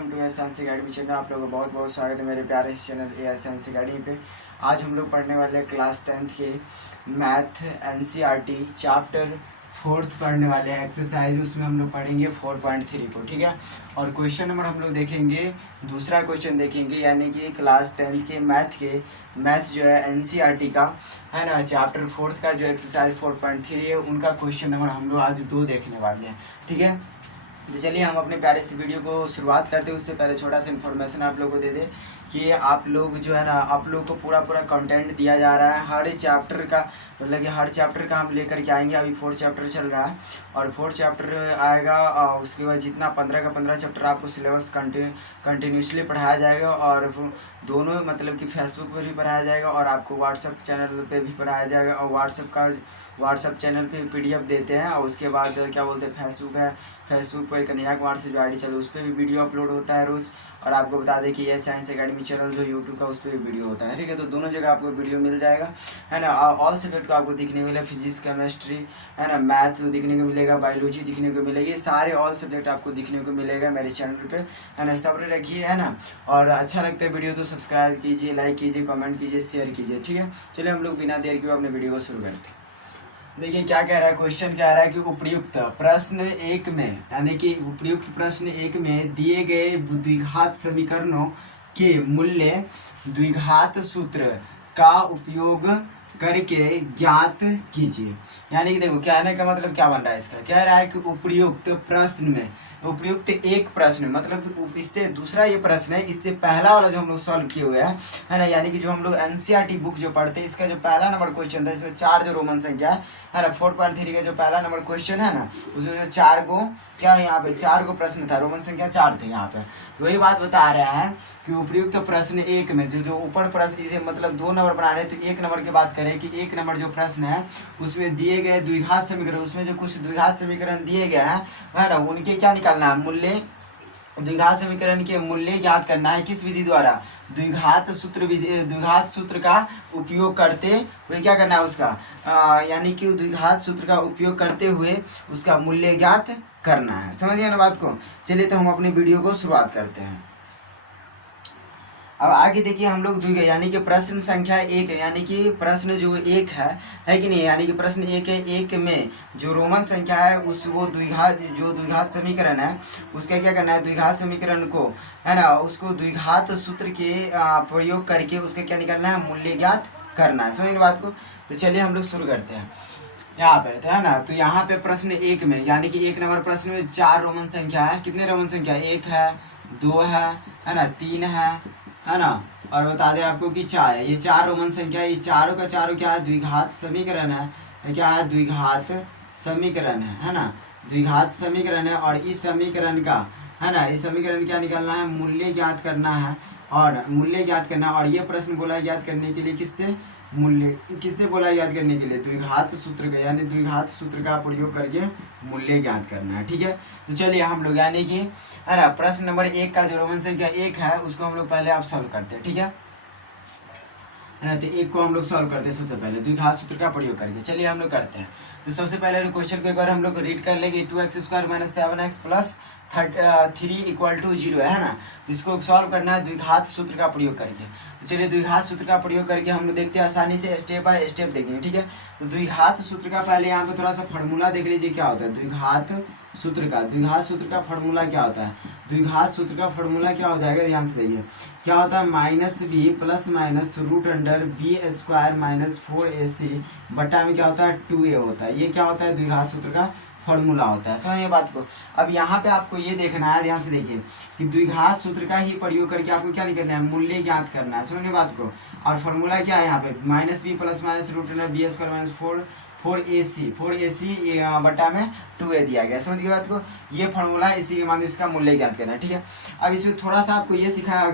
Welcome to a science academy channel. आप लोगों का बहुत बहुत स्वागत है मेरे प्यारे चैनल ए साइंस अकेडमी पे। आज हम लोग पढ़ने वाले हैं क्लास 10th के मैथ एनसीईआरटी चैप्टर 4th पढ़ने वाले हैं एक्सरसाइज। उसमें हम लोग पढ़ेंगे 4.3 को, ठीक है। और क्वेश्चन नंबर हम लोग देखेंगे, दूसरा क्वेश्चन देखेंगे, यानी कि क्लास 10th के मैथ जो है एनसीईआरटी का है ना, चैप्टर 4th का जो एक्सरसाइज 4.3 है, उनका क्वेश्चन नंबर हम लोग आज 2 देखने वाले हैं, ठीक है। तो चलिए हम अपने प्यारे से वीडियो को शुरुआत करते हैं। उससे पहले छोटा सा इन्फॉर्मेशन आप लोगों को दे दें कि आप लोग जो है ना, आप लोग को पूरा कंटेंट दिया जा रहा है हर चैप्टर का, मतलब कि हर चैप्टर का हम लेकर के आएंगे। अभी 4 चैप्टर चल रहा है और 4 चैप्टर आएगा, उसके बाद जितना 15 का 15 चैप्टर आपको सिलेबस कंटिन्यूसली पढ़ाया जाएगा। और दोनों मतलब कि फेसबुक पर भी पढ़ाया जाएगा और आपको व्हाट्सअप चैनल पे भी पढ़ाया जाएगा। और व्हाट्सअप चैनल पे पीडीएफ देते हैं। और उसके बाद क्या बोलते हैं, फेसबुक पर कन्हैया कुमार से जो आईडी चले उस पर भी वीडियो अपलोड होता है रोज़। और आपको बता दें कि ये साइंस अकेडमी चैनल जो यूट्यूब का उस पर भी वीडियो होता है, ठीक है। तो दोनों जगह आपको वीडियो मिल जाएगा, है ना। ऑल सब्जेक्ट को आपको दिखने को मिलेगा, फिजिक्स केमिस्ट्री है ना, मैथ दिखने को मिलेगा, बायोलॉजी दिखने को मिलेगी, सारे ऑल सब्जेक्ट आपको दिखने को मिलेगा मेरे चैनल पे, है ना। सब्र रखिए, है ना। और अच्छा लगता है वीडियो तो सब्सक्राइब कीजिए, लाइक कीजिए, कमेंट कीजिए, शेयर कीजिए, ठीक है। चलिए हम लोग बिना देर के अपने वीडियो को शुरू करते हैं। देखिए क्या कह रहा है, क्वेश्चन कह रहा है कि उपयुक्त प्रश्न 1 में, यानी कि उपयुक्त प्रश्न 1 में दिए गए द्विघात समीकरणों के मूल्य द्विघात सूत्र का उपयोग करके ज्ञात कीजिए। यानी कि देखो कहने का मतलब क्या बन रहा है इसका, कह रहा है कि उपयुक्त प्रश्न में, उपयुक्त एक प्रश्न मतलब इससे दूसरा ये प्रश्न है, इससे पहला वाला जो हम लोग सॉल्व किए हुए हैं, है ना। यानी कि जो हम लोग एनसीईआरटी बुक जो पढ़ते हैं, इसका जो पहला नंबर क्वेश्चन था, इसमें 4 जो रोमन संख्या है ना, 4.3 का जो पहला नंबर क्वेश्चन है ना, उसमें जो 4 को क्या यहाँ पे 4 को प्रश्न था, रोमन संख्या 4 थे यहाँ पे। तो वही बात बता रहा है कि उपयुक्त प्रश्न 1 में जो ऊपर प्रश्न, इसे मतलब 2 नंबर बना रहे, तो 1 नंबर की बात करें कि 1 नंबर जो प्रश्न है उसमें दिए गए द्विघात समीकरण, उसमें जो कुछ द्विघात समीकरण दिए गए हैं, है ना, उनके क्या निकालना है, मूल्य। द्विघात समीकरण के मूल्य ज्ञात करना है किस विधि द्वारा, द्विघात सूत्र का उपयोग करते हुए क्या करना है उसका, यानी कि द्विघात सूत्र का उपयोग करते हुए उसका मूल्य ज्ञात करना है। समझिए ना बात को। चलिए तो हम अपनी वीडियो को शुरुआत करते हैं। अब आगे देखिए हम लोग यानी कि प्रश्न संख्या 1, यानी कि प्रश्न जो 1 है कि नहीं, यानी कि प्रश्न 1 है, 1 में जो रोमन संख्या है उस वो द्विघात समीकरण है, उसका क्या करना है, द्विघात समीकरण को, है ना, उसको द्विघात सूत्र के प्रयोग करके उसका क्या निकालना है, मूल्य ज्ञात करना है। समझ बात को। तो चलिए हम लोग शुरू करते हैं यहाँ पे, तो है ना। तो यहाँ पे प्रश्न 1 में, यानी कि 1 नंबर प्रश्न में 4 रोमन संख्या है। कितने रोमन संख्या, 1 है, 2 है ना, 3 है ना, और बता दें आपको कि 4 है। ये 4 रोमन संख्या, ये चारों का चारों क्या है, द्विघात समीकरण है। क्या है, द्विघात समीकरण है ना, द्विघात समीकरण है। और इस समीकरण का, है ना, इस समीकरण क्या निकालना है, मूल्य ज्ञात करना है। और मूल्य ज्ञात करना, और ये प्रश्न बोला है ज्ञात करने के लिए किससे, मूल्य किससे बोला है ज्ञात करने के लिए, द्विघात सूत्र का, यानी द्विघात सूत्र का प्रयोग करके मूल्य ज्ञात करना है, ठीक है। तो चलिए हम लोग, यानी कि है ना, प्रश्न नंबर 1 का जो रोमन संख्या 1 है उसको हम लोग पहले आप सॉल्व करते हैं, ठीक है ना। तो 1 को हम लोग सॉल्व करते हैं सबसे पहले द्विघात सूत्र का प्रयोग करके। चलिए हम लोग करते हैं। तो सबसे पहले क्वेश्चन को एक बार हम लोग रीड कर लेंगे। 2x² - 7x + 3 = 0 है ना। तो इसको सॉल्व करना है द्विघात सूत्र का प्रयोग करके। तो चलिए द्विघात सूत्र का प्रयोग करके हम लोग देखते हैं, आसानी से स्टेप बाय स्टेप देखेंगे, ठीक है। तो द्विघात सूत्र का पहले यहाँ पे थोड़ा सा फार्मूला देख लीजिए क्या होता है, द्विघात सूत्र का फार्मूला क्या होता है। द्विघात सूत्र का फार्मूला क्या हो जाएगा, ध्यान से देखिए क्या होता है, -b ± √b² - 4ac बटा में क्या होता है, 2a होता है। ये क्या होता है, द्विघात सूत्र का फॉर्मूला होता है। समझिए बात को। अब यहाँ पे आपको ये देखना है, ध्यान से देखिए कि द्विघात सूत्र का ही प्रयोग करके आपको क्या निकलना है, मूल्य ज्ञात करना है। समझिए बात को। और फॉर्मूला क्या है यहाँ पे, -b ± √b² - 4ac बटा में 2a दिया गया। समझ गए बात को। ये फॉर्मूला है, इसी के माध्यम से इसका मूल्य ज्ञात करना है, ठीक है। अब इसमें थोड़ा सा आपको ये सिखाया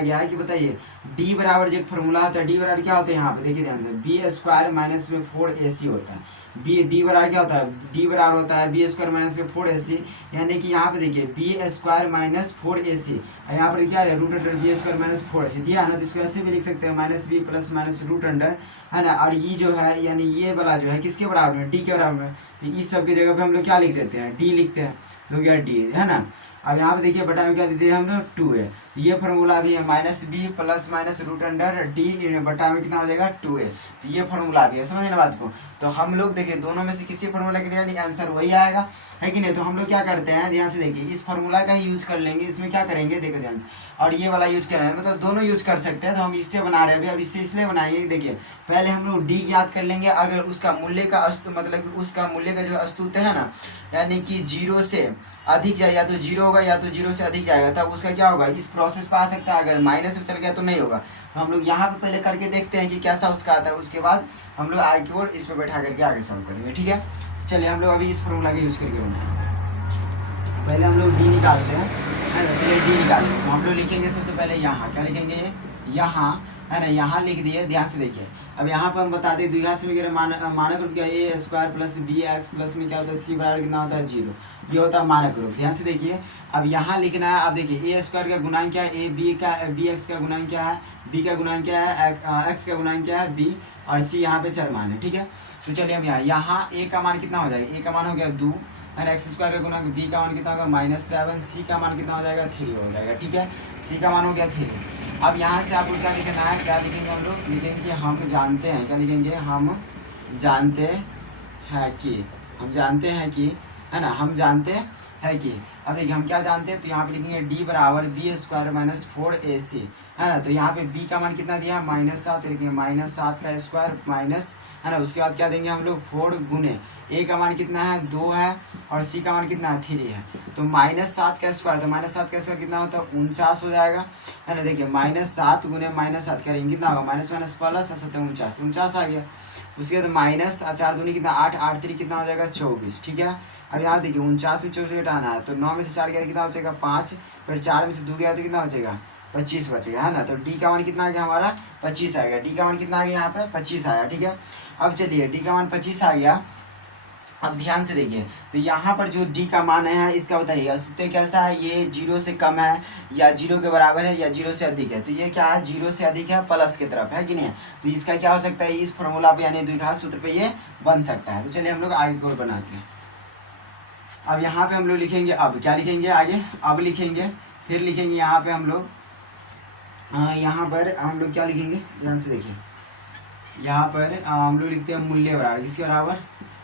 गया है कि बताइए d बराबर जो एक फॉर्मूला होता है, d बराबर क्या होता है, यहाँ पे देखिए ध्यान से, b² माइनस में 4ac होता है। डी बराबर क्या होता है, डी बराबर होता है b² - 4ac, यानी कि यहाँ पे देखिए b² - 4ac, यहाँ पर क्या है, √b² - 4ac दिया है ना। तो इसको ऐसे भी लिख सकते हैं -b +- है ना। और ये जो है, यानी ये वाला जो है किसके बराबर में, डी के बराबर में। तो इस सब की जगह पे हम लोग क्या लिख देते हैं, डी लिखते हैं। तो हो गया डी, है ना। अब यहाँ पे देखिए बटा में क्या दे दिया हम लोग 2 है, ये फार्मूला भी है minus B plus minus root under D बटा में कितना हो जाएगा 2a, ये फार्मूला भी है, समझे ना बात को। तो हम लोग देखिए दोनों में से किसी फार्मूला के लिए आंसर वही आएगा, है कि नहीं। तो हम लोग क्या करते हैं, ध्यान से देखिए, इस फार्मूला का ही यूज कर लेंगे, इसमें क्या करेंगे देखो ध्यान से, और ये वाला यूज करेंगे, मतलब दोनों यूज कर सकते हैं। तो हम इससे बना रहे हैं अभी, अब इससे इसलिए बनाएंगे, देखिए पहले हम लोग डी याद कर लेंगे, अगर उसका मूल्य का मतलब कि उसका मूल्य का जो अस्तुत्व है ना, यानी कि 0 से अधिक जाए, या तो 0 होगा या तो 0 से अधिक जाएगा, तब उसका क्या होगा, इस प्रोसेस पर आ सकता है। अगर माइनस में चल गया तो नहीं होगा। तो हम लोग यहाँ पे पहले करके देखते हैं कि कैसा उसका आता है, उसके बाद हम लोग आगे की ओर इस पर बैठा करके आगे सॉल्व करेंगे, ठीक है। तो चलिए हम लोग अभी इस फॉर्मूला का यूज करके बनाएंगे। पहले हम लोग डी निकालते हैं, है ना, पहले डी निकालते हैं। तो हम लोग लिखेंगे सबसे पहले यहाँ, क्या लिखेंगे, यहाँ, है ना, यहाँ लिख दिए, ध्यान से देखिए। अब यहाँ पर हम बता दें द्विघात समीकरण मानक रूप क्या, A square plus B X plus में क्या होता है, सी बराबर कितना होता है 0, ये होता है मानक रूप। ध्यान से देखिए, अब यहाँ लिखना है। अब देखिए ए स्क्वायर का गुणांक क्या है, ए बी का, बी एक्स का गुणांक क्या है, बी का गुणांक क्या है, एक्स का गुणांक क्या है बी, और सी यहाँ पे चर मान है, ठीक है। तो चलिए हम यहाँ ए का मान कितना हो जाएगा, ए का मान हो गया 2, है ना, एक्स स्क्वायर का गुणांक, बी का मान कितना होगा -7, सी का मान कितना हो जाएगा 3 हो जाएगा, ठीक है। सी का मान हो गया 3। अब यहाँ से आपको क्या लिखना है, क्या लिखेंगे हम लोग, लिखेंगे हम जानते हैं, क्या लिखेंगे, हम जानते हैं कि, हम जानते हैं कि, है ना, हम जानते हैं कि। अब देखिए हम क्या जानते हैं, तो यहाँ पे लिखेंगे डी बराबर बी स्क्वायर माइनस 4ac, है ना। तो यहाँ पे बी का मान कितना दिया -7, लिखेंगे -7 का स्क्वायर माइनस, है ना, उसके बाद क्या देंगे हम लोग 4 गुने, ए का मान कितना है 2 है, और सी का मान कितना है 3 है। तो -7 का स्क्वायर, तो -7 का स्क्वायर कितना होता है 49 हो जाएगा, है ना। देखिए -7 गुने -7 करेंगे कितना होगा, माइनस माइनस प्लस 7 49, 49 आ गया। उसके बाद माइनस 4 दूनी कितना 8, 8 3 कितना हो जाएगा 24, ठीक है। अब यहाँ देखिए 49 में 24 घटाना है, तो 9 में से 4 गया कितना बचेगा 5, फिर 4 में से 2 गया तो कितना बचेगा 25 बचेगा, है ना। तो डी का मान कितना आ गया हमारा 25 आएगा, डी का मान कितना आ गया यहाँ पे 25 आया, ठीक है। अब चलिए डी का मान 25 आ गया। अब ध्यान से देखिए, तो यहाँ पर जो डी का मान है इसका बताइए अस्तुत्व कैसा है, ये 0 से कम है या 0 के बराबर है या 0 से अधिक है। तो ये क्या है 0 से अधिक है, प्लस की तरफ है कि नहीं है। तो इसका क्या हो सकता है, इस फॉर्मूला पे यानी द्विघात सूत्र पे ये बन सकता है। तो चलिए हम लोग आगे की ओर बनाते हैं। अब यहाँ पे हम लोग लिखेंगे, अब क्या लिखेंगे आगे, अब लिखेंगे, फिर लिखेंगे यहाँ पे हम लोग, यहाँ पर हम लोग क्या लिखेंगे, ध्यान से देखिए, यहाँ पर हम लोग लिखते हैं मूल्य बराबर, किसके बराबर,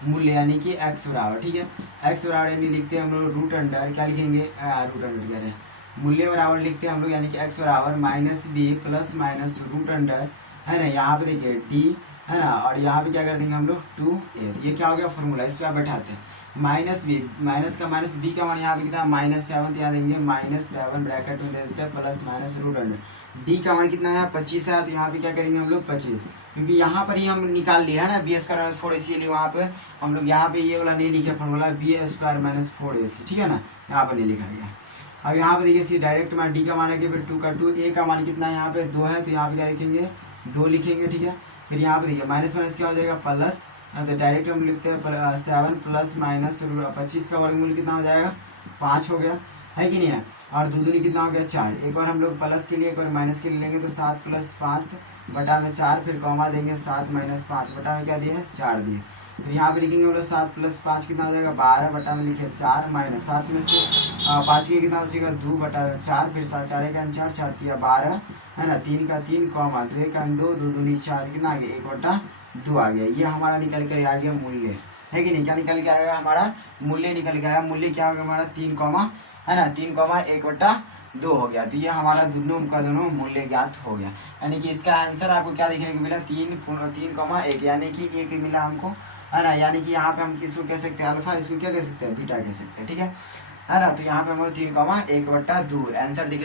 मूल्य यानी कि x बराबर, ठीक है। x बराबर यानी लिखते हैं हम लोग रूट अंडर, क्या लिखेंगे रूट अंडर कह रहे हैं, मूल्य बराबर लिखते हैं हम लोग, यानी कि x बराबर -b plus minus root under, है ना। यहाँ पे देखिए d, है ना, और यहाँ पे क्या कर देंगे हम लोग 2a, ये क्या हो गया फॉर्मूला, इस पर आप बैठाते हैं। -b, माइनस का माइनस b का मान यहाँ पे कितना -7, तो यहाँ देंगे -7 ब्रैकेट में दे देते हैं plus minus root under, D का मान कितना है 25 है, तो यहाँ पे क्या करेंगे हम लोग 25, क्योंकि यहाँ पर ही हम निकाल लिया है ना बी स्क्वायर -4 इसीलिए वहाँ पे हम लोग यहाँ पे ये वाला नहीं लिखे फॉर्मूला बी स्क्वायर -4ac, ठीक है ना, यहाँ पर नहीं लिखा गया। अब यहाँ पे देखिए सी डायरेक्ट मान डी का मान है कि फिर 2 का 2, ए का मान कितना है यहाँ पे 2 है, तो यहाँ पे क्या लिखेंगे 2 लिखेंगे, ठीक है। फिर यहाँ पे देखिए माइनस माइनस क्या हो जाएगा प्लस, तो डायरेक्ट हम लिखते हैं 7 प्लस माइनस 25 का वर्गमूल कितना हो जाएगा 5 हो गया, है कि नहीं है। और दो दूनी कितना हो गया 4, एक बार हम लोग प्लस के लिए एक बार माइनस के लिए लेंगे, तो 7 + 5 बटा में 4, फिर कॉमा देंगे 7 - 5 बटा में क्या दिए 4 दिए। तो यहाँ पे लिखेंगे हम लोग 7 + 5 कितना हो जाएगा 12 बटा में लिखे 4 माइनस 7 में से 5 के कितना बचेगा 2 बटा में 4, फिर 7 4 का 4 4 तिया 12, है ना, 3 का 3 कॉमा 2 का 2 2 दूनी 4 कितना आ गया 1/2 आ गया। ये हमारा निकल कर आ गया मूल्य, है कि नहीं। क्या निकल के आएगा हमारा मूल्य निकल के आया, मूल्य क्या होगा हमारा 3, है ना, 3,1/2 हो गया। तो ये हमारा दोनों का दोनों मूल्य ज्ञात हो गया, यानी कि इसका आंसर आपको क्या देखने को मिला 3,1, यानी कि 1 मिला हमको, है ना। यानी कि यहाँ पे हम किसको कह सकते हैं अल्फा, इसको क्या कह सकते हैं बीटा कह सकते हैं, ठीक है ना। तो यहाँ पे हम 3,1/2 आंसर दिख